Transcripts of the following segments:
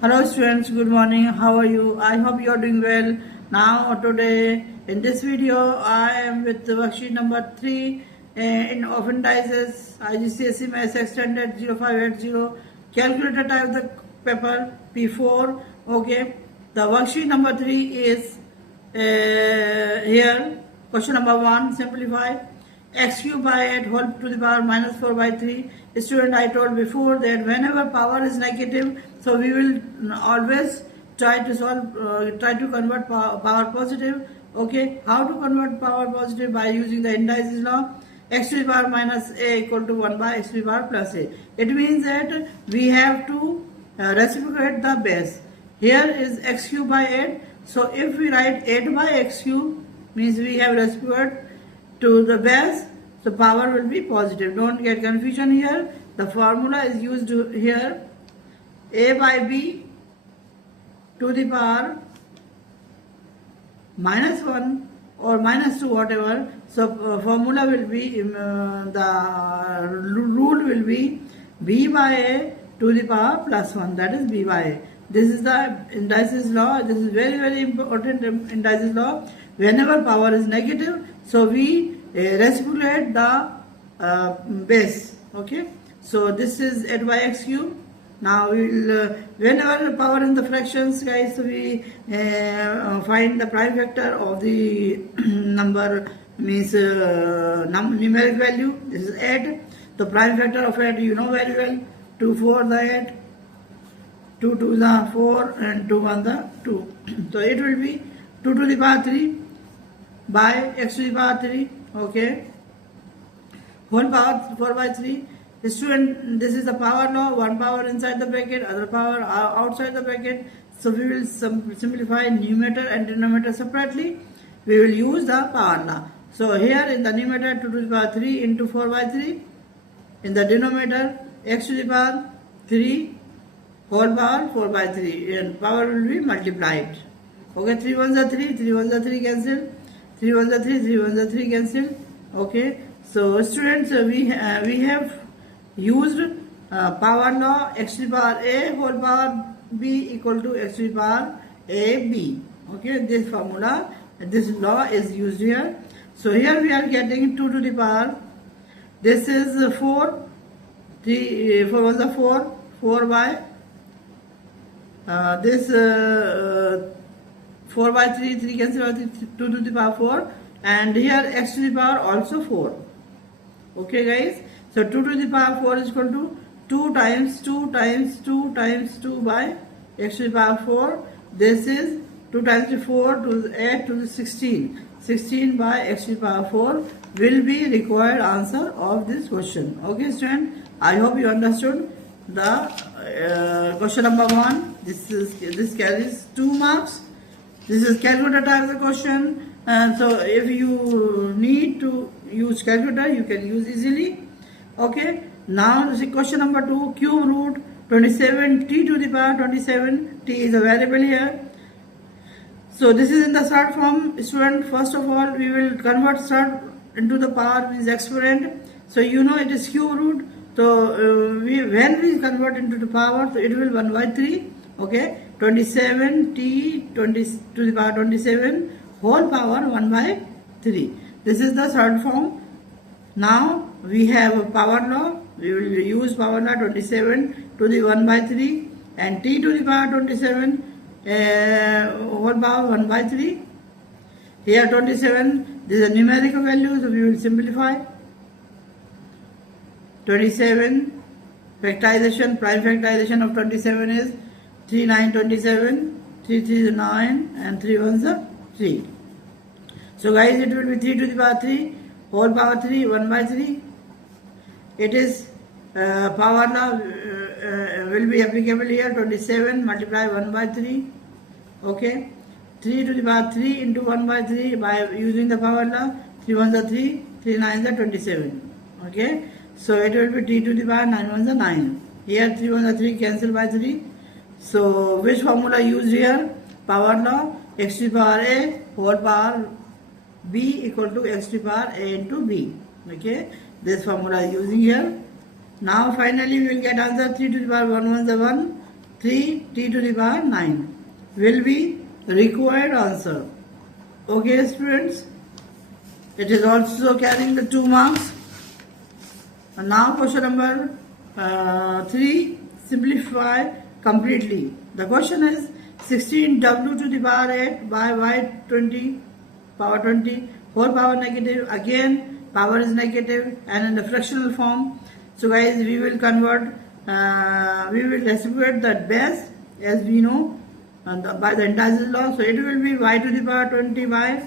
Hello students, good morning. How are you? I hope you are doing well. Now today in this video I am with the worksheet number 3 in Open Dices IGCSE Maths Extended 0580 calculator type the paper P4. Okay, the worksheet number 3 is here. Question number 1, simplify x cube by 8 whole to the power minus 4 by 3. Student, I told before that whenever power is negative, so we will always try to convert power positive. Okay, how to convert power positive? By using the indices law. X to the power minus a equal to 1 by x to the power plus a. It means that we have to reciprocate the base. Here is x cube by 8. So if we write 8 by x cube, means we have reciprocated to the base, so power will be positive. Don't get confusion here. The formula is used here. A by b to the power minus 1 or minus 2, whatever. So formula will be, the rule will be b by a to the power plus 1. That is b by a. This is the indices law. This is very important indices law. Whenever power is negative, so we reciprocate the base. Okay, so this is 8 by x cube. Now we will whenever power in the fractions, guys, so we find the prime factor of the number, means numeric value. This is 8. The prime factor of 8 you know very well. 2 4 the 8, 2 2 the 4, and 2 1 the 2. So it will be 2 to the power 3 by x to the power 3. Okay, whole power 4 by 3. Student, this is the power law. One power inside the bracket, other power outside the bracket. So we will simplify numerator and denominator separately. We will use the power law. So here in the numerator 2 to the power 3 into 4 by 3. In the denominator x to the power 3 whole power 4 by 3, and power will be multiplied. Okay, 3 1s are 3, 3 1s are 3 cancel, 3 1s are 3, 3 1s are 3 cancel. Okay, so students, we have used power law. X to the power a whole power b equal to x to the power a b. Okay, this formula, this law is used here. So here we are getting 2 to the power, this is 4, 3 4 was a 4, 4 by this 4 by 3, 3 cancel, 2 to the power 4, and here x to the power also 4. Okay guys, so 2 to the power 4 is equal to 2 times 2 times 2 times 2 by x to the power 4. This is 2 times 4 to the 8 to the 16. 16 by x to the power 4 will be required answer of this question. Okay student, I hope you understood the question number 1. This carries 2 marks. This is calculator type of the question, and so if you need to use calculator, you can use easily. Okay, now this is question number 2. Cube root 27 t to the power 27. T is a variable here. So this is in the third form. Student, first of all we will convert third into the power, means exponent. So you know it is cube root. So when we convert into the power, so it will 1 by 3. Okay, 27 t 20 to the power 27 whole power 1 by 3. This is the third form. Now we have a power law. We will use power law 27 to the 1 by 3 and t to the power 27 whole power 1 by 3. Here 27, this is a numerical value, so we will simplify. 27 factorization, prime factorization of 27 is 3 9 27, 3 3 is 9, and 3 1s are 3. So guys, it will be 3 to the power 3 whole power 3 1 by 3. It is power law will be applicable here. 27 multiply 1 by 3. Okay, 3 to the power 3 into 1 by 3 by using the power law. 3 1s are 3, 3 9s are 27. Okay, so it will be t to the power 9 1s are 9. Here 3 1s are 3 cancel by 3. So which formula used here? Power law. X to the power a whole power b equal to x to the power a into b. Okay, this formula is using here. Now finally we will get answer 3 to the power 1 1 is 1, 3t to the power 9 will be required answer. Okay students, it is also carrying the 2 marks. And now question number 3, simplify completely. The question is 16w to the power 8 by y20 power 20 whole power negative. Again power is negative and in the fractional form. So guys, we will convert, we will reciprocate that base as we know by the indices law. So it will be y to the power 20 by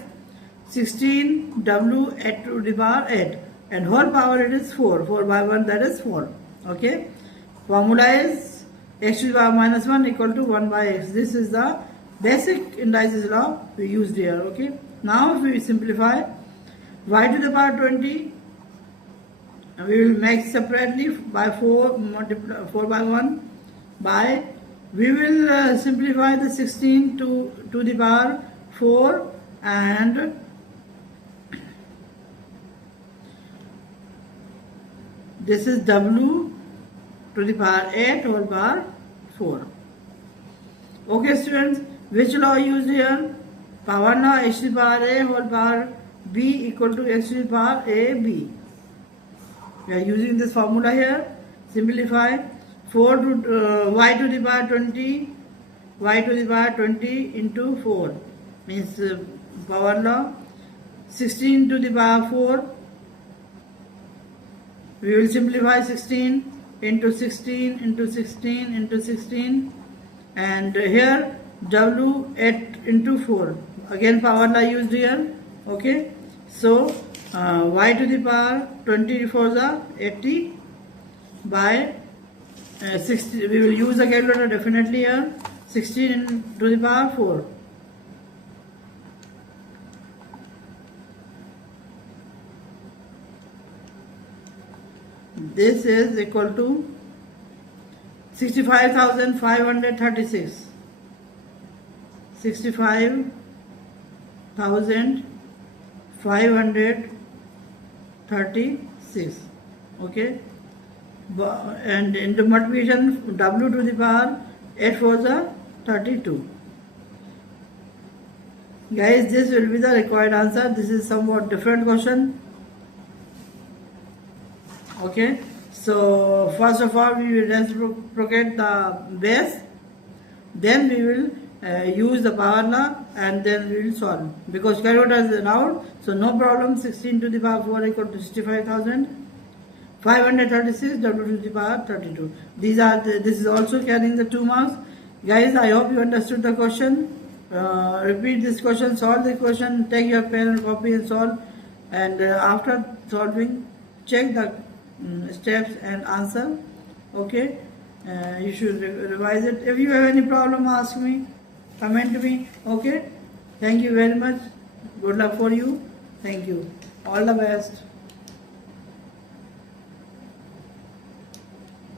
16w at to the power 8 and whole power it is 4 by 1, that is 4. Okay, formula is x to the power minus 1 equal to 1 by x. This is the basic indices law we used here. Okay, now if we simplify y to the power 20, we will make separately by 4 by 1 by, we will simplify the 16 to the power 4 and this is w to the power 8 whole power 4. Okay students, which law used here? Power law, x to the power a whole power b equal to x to the power a b. We are using this formula here. Simplify 4 to y to the power 20, y to the power 20 into 4 means power law. 16 to the power 4, we will simplify 16 into 16 into 16 into 16 and here w 8 into 4, again power law used here. Okay, so y to the power 24 is 80 by 60, we will use the calculator definitely here. 16 to the power 4. This is equal to 65,536. 65,536. Okay, and into multiplication w to the power 8 4 is 32. Guys, this will be the required answer. This is somewhat different question. Okay, so first of all we will reciprocate the base, then we will use the power law and then we will solve because calculator is allowed, so no problem. 16 to the power 4 equal to 65,536 w to the power 32. These are this is also carrying the 2 marks. Guys, I hope you understood the question. Repeat this question, solve the question, take your pen and copy and solve, and after solving check the steps and answer. Okay, you should revise it. If you have any problem, ask me, comment me. Okay, thank you very much. Good luck for you. Thank you. All the best.